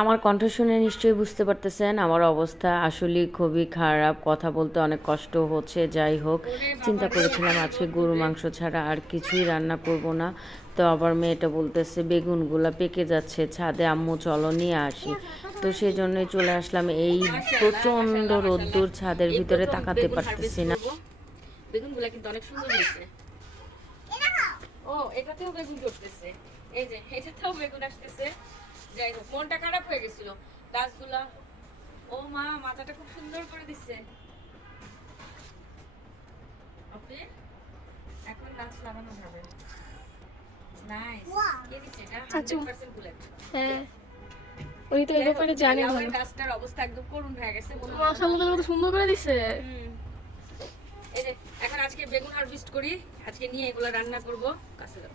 আমার কণ্ঠ শুনে নিশ্চয়ই বুঝতে পারতেছেন আমার অবস্থা আসলে খুবই খারাপ। কথা বলতে অনেক কষ্ট হচ্ছে যাই হোক। চিন্তা করেছিলাম আজকে গরু মাংস ছাড়া আর কিছুই রান্না করব না। তো আবার মেয়েটা বলতেছে বেগুনগুলা পেকে যাচ্ছে ছাদে আম্মু চলো নিয়ে আসি। তো সেই জন্যই চলে আসলাম। এই প্রচণ্ড রোদ্দুর ছাদের ভিতরে তাকাতে পারতেছি না। বেগুনগুলা কিন্তু অনেক সুন্দর হয়েছে। ও এটাতেও বেগুন করতেছে। এই যে এটাতেও বেগুন আসতেছে। যাই হোক মনটা খারাপ হয়ে গেছিল। গাছগুলা ও মা মাথাটা খুব সুন্দর করে দিচ্ছে। ওকে এখন গাছ লাগানো হবে নাইস কে দিচ্ছে এটা 100% বুলেট হ্যাঁ। উনি তো এই ব্যাপারে জানে ভালো গাছটার অবস্থা একদম করুণ হয়ে গেছে মনে কত সুন্দর করে দিছে। হুম। এই যে এখন আজকে বেগুন হারভেস্ট করি। আজকে নিয়ে এগুলো রান্না করব। কাছে দাও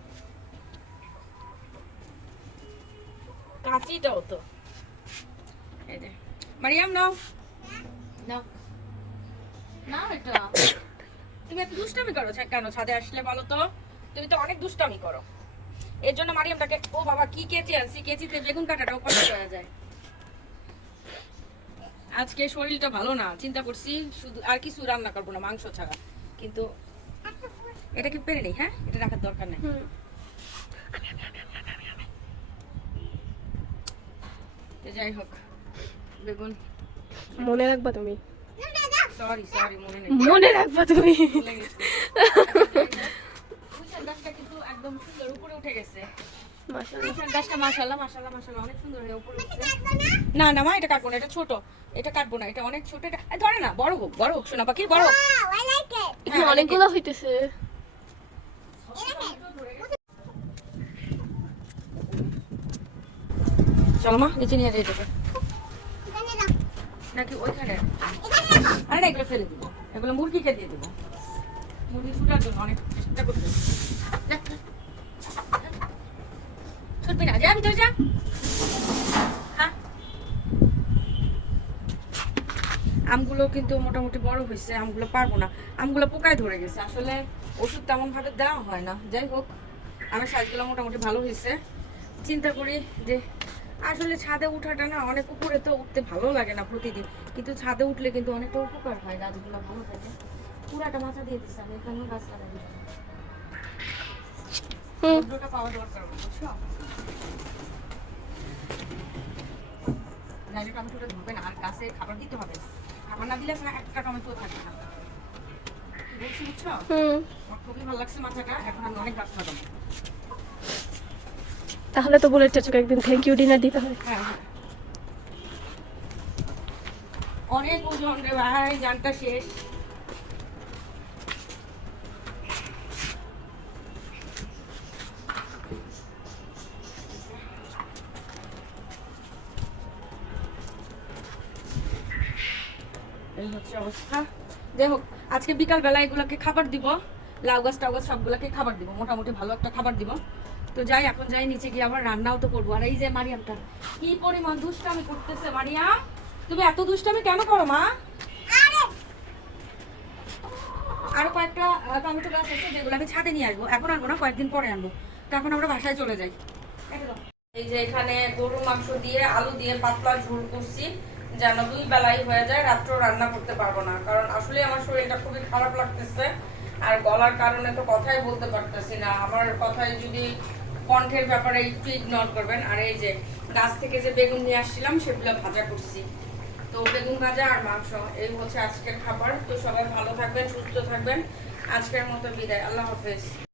কাঁচিটাও তো। মারিয়াম, নাও। নাও। নাও এটা। তুমি এত দুষ্টামি করো কেন ছাদে আসলে বলো তো? তুমি তো অনেক দুষ্টামি করো। এর জন্য মারিয়ামটাকে, ও বাবা, কি কেচি আনছি? কেচিতে বেগুন কাটাটাও কষ্ট হয়ে যায়। আজকে শরীরটা ভালো না, চিন্তা করছি, শুধু আর কিছু রান্না করব না, মাংস ছাড়া। কিন্তু এটা কি পেরে নেই হ্যাঁ? এটা রাখার দরকার নেই হুম। তো যাই হোক বেগুন। মনে রাখবা তুমি। সরি সরি মনে নেই। মনে রাখবা তুমি। কিন্তু একদম সুন্দর উপরে উঠে গেছে। মাশাআল্লাহ। গাছটা মাশাআল্লাহ মাশাআল্লাহ মাশাআল্লাহ অনেক সুন্দর হয়ে উপরে না? না মা এটা কাটবো না এটা ছোট। এটা কাটবো না এটা অনেক ছোট এটা ধরে না বড় হোক বড় হোক পাখি বড় হোক। অনেকগুলো হইতেছে। চলো মা নিচে নিয়ে যাই তোকে নাকি ওইখানে? আরে না এগুলো ফেলে দিব। এগুলো মুরগিকে দিয়ে দেবো। মুরগি ছুটার জন্য অনেক চেষ্টা করতে ছুটবি না যা ভিতরে যা। আমগুলো কিন্তু মোটামুটি বড় হয়েছে আমগুলো পারব না। আমগুলো পোকায় ধরে গেছে। আসলে ওষুধ তেমন ভাবে দেওয়া হয় না। যাই হোক আমার সাইজগুলো মোটামুটি ভালো হয়েছে। চিন্তা করি যে আসলে ছাদে উঠাটা না অনেক উপরে তো উঠতে ভালো লাগে না প্রতিদিন। কিন্তু ছাদে উঠলে কিন্তু অনেকটা উপকার হয় গাছগুলো ভালো থাকে। পুরাটা মাথা দিয়ে দিচ্ছে আমি এখানেও গাছ লাগাই পাওয়া দরকার বুঝছ? নাইলে টমেটোটা ধরবে না আর গাছে খাবার দিতে হবে। খাবার না দিলে একটা টমেটো থাকবে না। বলছি বুঝছ? খুবই ভালো লাগছে মাথাটা এখন আমি অনেক গাছ লাগাবো। তাহলে তো বুলেট চাচুকে একদিন থ্যাংক ইউ ডিনার দিতে হবে। হ্যাঁ। অনেক ওজন রে ভাই শেষ। অবস্থা। আজকে বিকাল বেলা এগুলাকে খাবার দিব। লাউ গাছ টাউ গাছ সবগুলাকে খাবার দিব। মোটামুটি ভালো একটা খাবার দিব। তো যাই এখন যাই নিচে গিয়ে আবার রান্নাও তো করব। আর এই যে মারিয়ামটা কি পরিমাণ দুষ্টামি করতেছে মারিয়াম? তুমি এত দুষ্টামি কেন করো মা? আরও! কয়েকটা টমেটো গাছ আছে যেগুলো আমি ছাদে নিয়ে আসব। এখন আনব না কয়েকদিন পরে আনব। তো এখন আমরা বাসায় চলে যাই। এই যে এখানে গরুর মাংস দিয়ে আলু দিয়ে পাতলা ঝোল করছি যেন দুই বেলাই হয়ে যায় রাত্র রান্না করতে পারব না। কারণ আসলে আমার শরীরটা খুবই খারাপ লাগতেছে। আর গলার কারণে তো কথাই বলতে পারতেছি না। আমার কথাই যদি কণ্ঠের ব্যাপারে একটু ইগনোর করবেন। আর এই যে গাছ থেকে যে বেগুন নিয়ে আসছিলাম, সেগুলো ভাজা করছি। তো বেগুন ভাজা আর মাংস, এই হচ্ছে আজকের খাবার। তো সবাই ভালো থাকবেন, সুস্থ থাকবেন। আজকের মতো বিদায়। আল্লাহ হাফেজ।